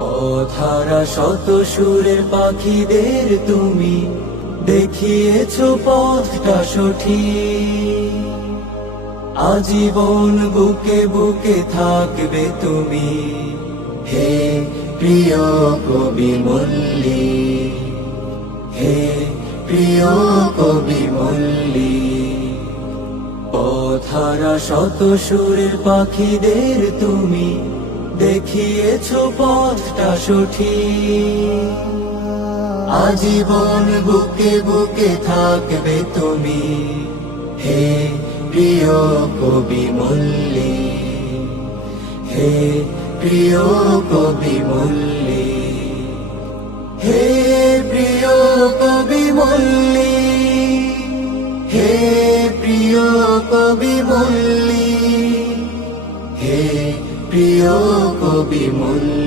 অধারা শত সুরের পাখিদের তুমি দেখিয়েছো পথটা সঠিক। আজীবন বুকে বুকে থাকবে তুমি, হে প্রিয় কবি মল্লিক, হে প্রিয় কবি মল্লিক। অধারা শত সুরের পাখিদের তুমি দেখিয়েছো পথটা সঠিক। আজীবন বুকে বুকে থাকবে তুমি, হে প্রিয় কবি মল্লিক, হে প্রিয় কবি মল্লিক, হে প্রিয় কবি মল্লিক, হে প্রিয় কবি মল্লিক, হে প্রিয় কবি মল্লিক।